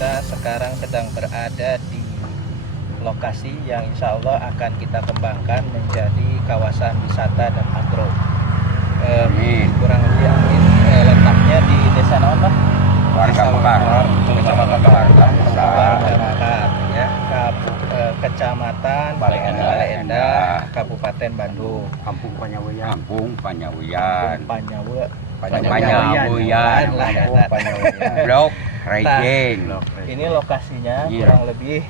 kita sekarang sedang berada di lokasi yang insya Allah akan kita kembangkan menjadi kawasan wisata dan agro. Kurang lebih amin. Letaknya di desa mana? Warga Mekar, Kecamatan Mekar, ya, Kecamatan Bale Endah, Kabupaten Bandung. Kampung Panyawian, Blok Rejeng. Ini lokasinya kurang lebih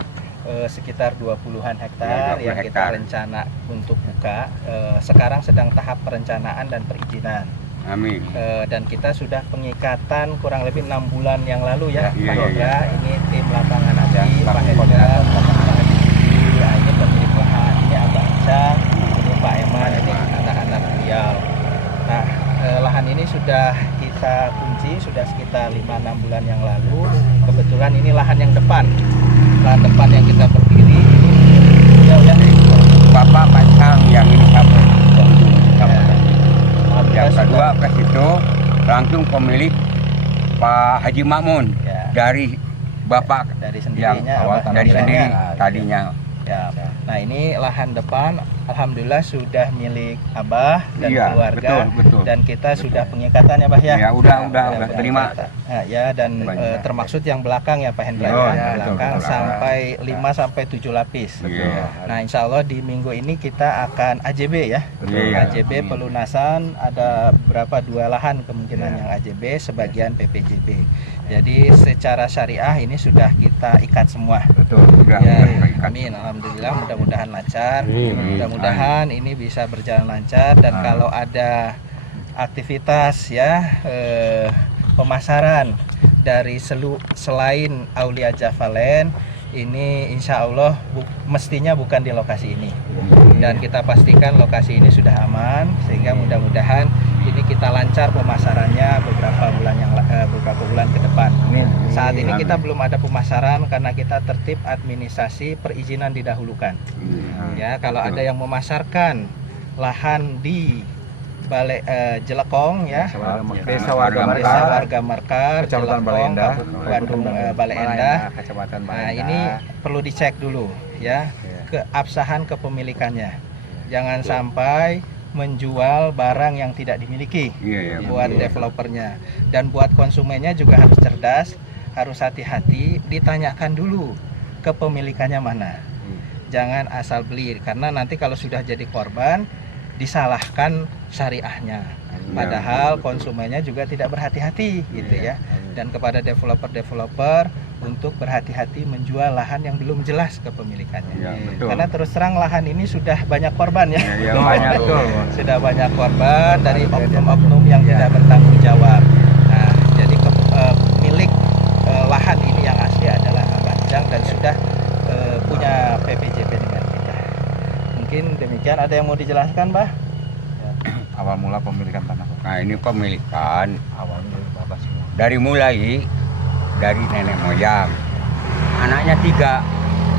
sekitar 20-an hektar yang kita rencana untuk buka. Sekarang sedang tahap perencanaan dan perizinan. Amin. Dan kita sudah pengikatan kurang lebih 6 bulan yang lalu ya, Pak Iya. Hendra. Ini tim lapangan aja, Pak Hendra, ini pemilik lahan, ini Abah Ica, ini Pak Eman, ini anak-anak beliau. Nah, lahan ini sudah kita kunci sudah sekitar 5-6 bulan yang lalu. Kebetulan ini lahan yang depan yang kita berdiri ini ya Bapak Pancang yang ini sampai yang kedua ke situ langsung pemilik Pak Haji Makmun dari Bapak dari yang sendirinya awal dari sendiri tadinya. Ya. Nah, ini lahan depan alhamdulillah sudah milik Abah dan keluarga. Betul. Dan kita sudah pengikatan ya, Bah ya. Ya, udah terima. Nah, ya, dan termaksud yang belakang ya Pak Hendra, belakang sampai 5 sampai 7 lapis. Nah, insya Allah di minggu ini kita akan AJB ya. AJB pelunasan ada berapa 2 lahan kemungkinan yang AJB, sebagian PPJB. Jadi secara syariah ini sudah kita ikat semua. Amin. Alhamdulillah, mudah-mudahan lancar. Mudah-mudahan ini bisa berjalan lancar, dan kalau ada aktivitas ya pemasaran dari selain Aulia Javalen ini insya Allah mestinya bukan di lokasi ini, dan kita pastikan lokasi ini sudah aman, sehingga mudah-mudahan ini kita lancar pemasarannya beberapa bulan ke depan. Saat ini kita belum ada pemasaran karena kita tertib administrasi perizinan didahulukan. Ya, kalau ada yang memasarkan lahan di Bale Jelekong ya, Desa Warga Markar, Kecamatan Bale Endah, Bandung, Bale Endah. Kecamatan Bale Nah, Endah. ini perlu dicek dulu ya, keabsahan kepemilikannya. Jangan sampai menjual barang yang tidak dimiliki buat developernya, dan buat konsumennya juga harus cerdas, harus hati-hati, ditanyakan dulu kepemilikannya mana. Jangan asal beli, karena nanti kalau sudah jadi korban disalahkan syariahnya, padahal konsumennya juga tidak berhati-hati gitu ya. Dan kepada developer untuk berhati-hati menjual lahan yang belum jelas kepemilikannya. Karena terus terang lahan ini sudah banyak korban ya. Sudah banyak korban dari oknum-oknum yang tidak bertanggung jawab. Nah, jadi pemilik lahan ini yang asli adalah Abah Jang dan sudah punya PPJB dengan kita. Mungkin demikian, ada yang mau dijelaskan, Bah? Awal mula pemilikan tanah. Nah, ini pemilikan Awalnya Bapak semua. dari nenek moyang. Anaknya 3,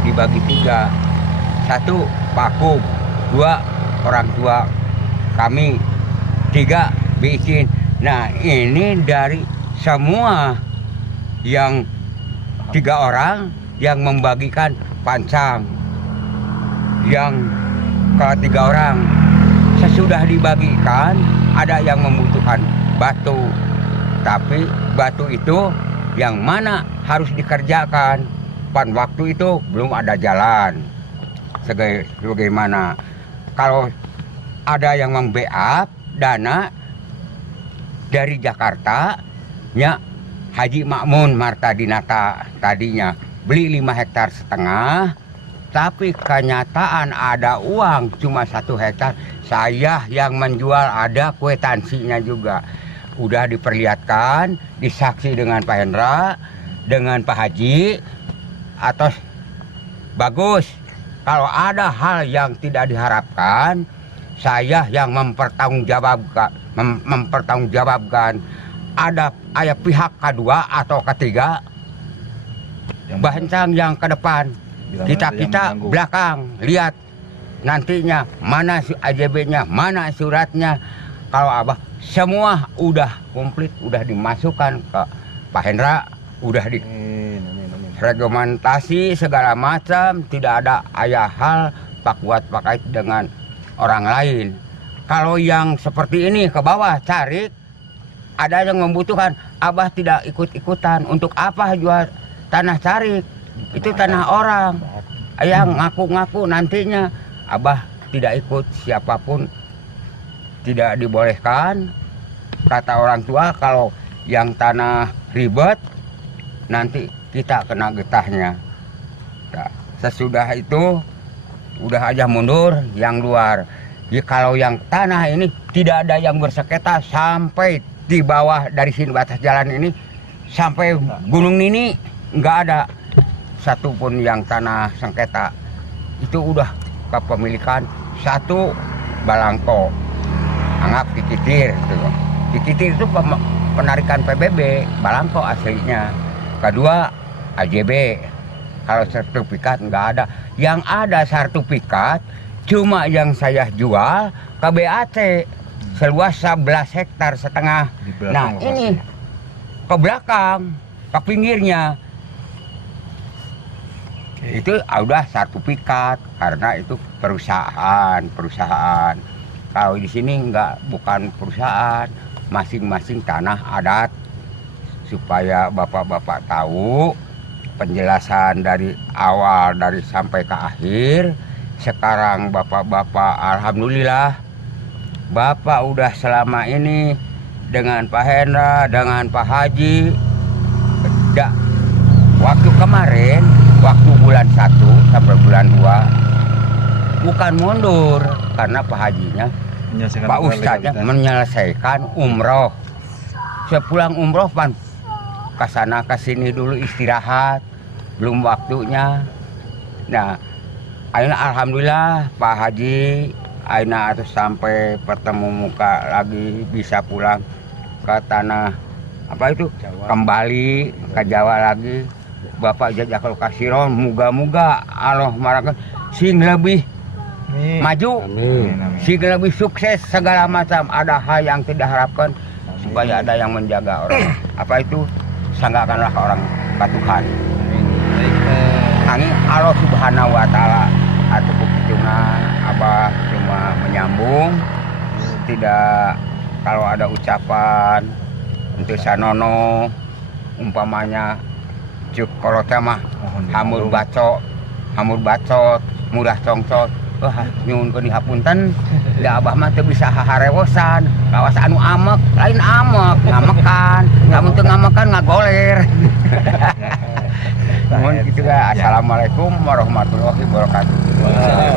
dibagi 3. 1 Pakub, 2 orang tua kami, 3 bikin. Nah, ini dari semua yang 3 orang yang membagikan pancang, yang ke 3 orang sesudah dibagikan ada yang membutuhkan batu, tapi batu itu yang mana harus dikerjakan. Pan waktu itu belum ada jalan. Sebagaimana kalau ada yang membackup dana dari Jakarta, ya Haji Makmun Martadinata tadinya beli 5,5 hektar, tapi kenyataan ada uang cuma 1 hektar. Saya yang menjual, ada kwitansinya juga. Udah diperlihatkan, disaksi dengan Pak Hendra, dengan Pak Haji. Atau bagus, kalau ada hal yang tidak diharapkan, saya yang mempertanggungjawabkan. Ada pihak kedua atau ketiga, Bahancang yang ke depan, kita belakang, lihat nantinya mana AJB-nya, mana suratnya. Kalau Abah semua udah komplit, udah dimasukkan ke Pak Hendra, udah reglementasi segala macam, tidak ada hal pakuat pakai dengan orang lain. Kalau yang seperti ini ke bawah cari, ada yang membutuhkan, Abah tidak ikut-ikutan. Untuk apa jual tanah cari? Itu tanah orang. Yang ngaku-ngaku nantinya Abah tidak ikut, siapapun tidak dibolehkan. Kata orang tua, kalau yang tanah ribet nanti kita kena getahnya. Nah, sesudah itu udah aja mundur yang luar. Ya, kalau yang tanah ini tidak ada yang bersengketa sampai di bawah dari sini batas jalan ini sampai Gunung Nini, nggak ada satupun yang tanah sengketa. Itu udah kepemilikan satu Balangko, anggap Cikitir. Cikitir itu penarikan PBB, Balangko aslinya. Kedua AJB. Kalau sertifikat nggak ada. Yang ada sertifikat cuma yang saya jual ke BAT seluas 11 hektar setengah. Nah ini ke belakang, ke pinggirnya. Itu udah sertifikat karena itu perusahaan. Kalau di sini bukan perusahaan, masing-masing tanah adat. Supaya bapak-bapak tahu penjelasan dari awal dari sampai ke akhir. Sekarang bapak-bapak alhamdulillah bapak udah selama ini dengan Pak Hendra, dengan Pak Haji. Waktu kemarin, waktu bulan 1 sampai bulan 2 bukan mundur karena Pak Hajinya, Pak Ustadznya menyelesaikan umroh. Sepulang umroh pan kesana kesini dulu istirahat, belum waktunya. Nah, akhirnya alhamdulillah Pak Haji akhirnya atau sampai bertemu muka lagi bisa pulang ke tanah apa itu Jawa. Kembali ke Jawa lagi. Bapak jajak lokasiron, muga-muga Allah marakan sing lebih maju, sing lebih sukses segala macam. Ada hal yang tidak harapkan supaya ada yang menjaga orang. Apa itu? Sanggakanlah orang ke Tuhan. Angin Allah Subhanahu Wa Taala atau begitu Abah cuma menyambung. Tidak kalau ada ucapan untuk sanono umpamanya cuk kalau tema hamur bacot murah congcot wah nyun ke dihapunten da Abah mah teu bisa haharewosan kawas anu amek lain amek ngamekan lamun teu ngamekan ngagoler. Mohon gitu ya. Assalamualaikum warahmatullahi wabarakatuh.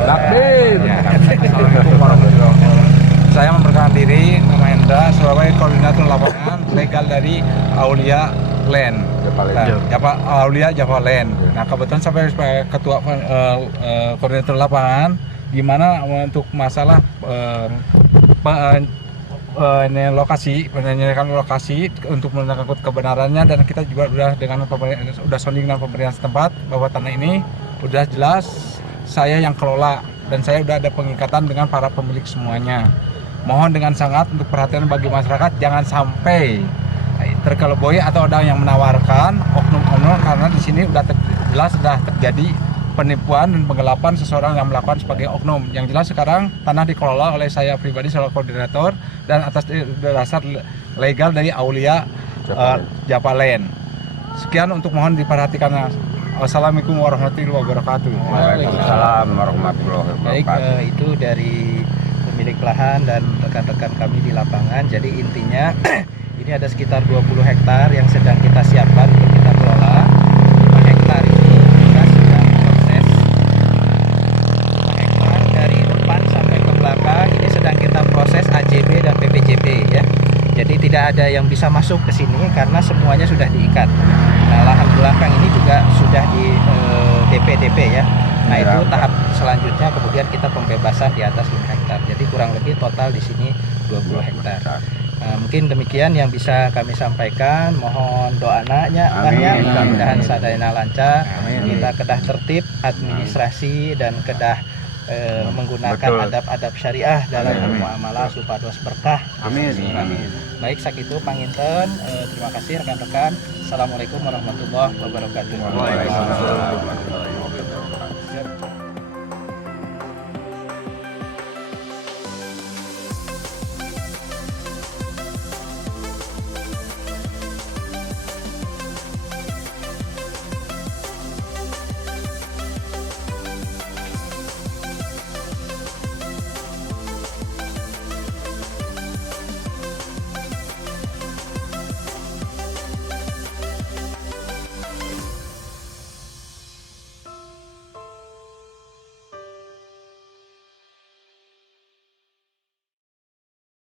Assalamualaikum warahmatullahi wabarakatuh. Saya memperkenalkan diri, nama Hendra sebagai koordinator lapangan legal dari Aulia Land. Aulia Java Land. Nah kebetulan saya sebagai ketua koordinator lapangan, gimana untuk masalah penyelidikan lokasi untuk menentukan kebenarannya, dan kita juga sudah sounding dengan pemerintah setempat bahwa tanah ini sudah jelas saya yang kelola dan saya sudah ada pengikatan dengan para pemilik semuanya. Mohon dengan sangat untuk perhatian bagi masyarakat, jangan sampai terkeleboi atau ada yang menawarkan oknum-oknum, karena di sini sudah terjadi penipuan dan penggelapan seseorang yang melakukan sebagai oknum. Yang jelas sekarang tanah dikelola oleh saya pribadi sebagai koordinator dan atas dasar legal dari Aulia Java Land. Sekian untuk mohon diperhatikan. Wassalamualaikum warahmatullahi wabarakatuh. Waalaikumsalam warahmatullahi wabarakatuh. Baik, itu dari pemilik lahan dan rekan-rekan kami di lapangan. Jadi intinya ini ada sekitar 20 hektar yang sedang kita siapkan untuk kita kelola. 5 hektar ini kita sedang proses 5 hektar dari depan sampai ke belakang ini sedang kita proses AJB dan PPJB ya. Jadi tidak ada yang bisa masuk ke sini karena semuanya sudah diikat. Nah, lahan belakang ini juga sudah di DP ya. Nah, itu tahap selanjutnya kemudian kita pembebasan di atas 5 hektar. Jadi kurang lebih total di sini 20 hektar. Mungkin demikian yang bisa kami sampaikan. Mohon doanya mudah-mudahan sadayana lancar. Kita kedah tertib administrasi dan kedah menggunakan adab-adab syariah dalam bermuamalah supados berkah. Amin. Baik, sakitu panginten. Terima kasih rekan-rekan. Assalamualaikum warahmatullahi wabarakatuh. Waalaikumsalam warahmatullahi wabarakatuh.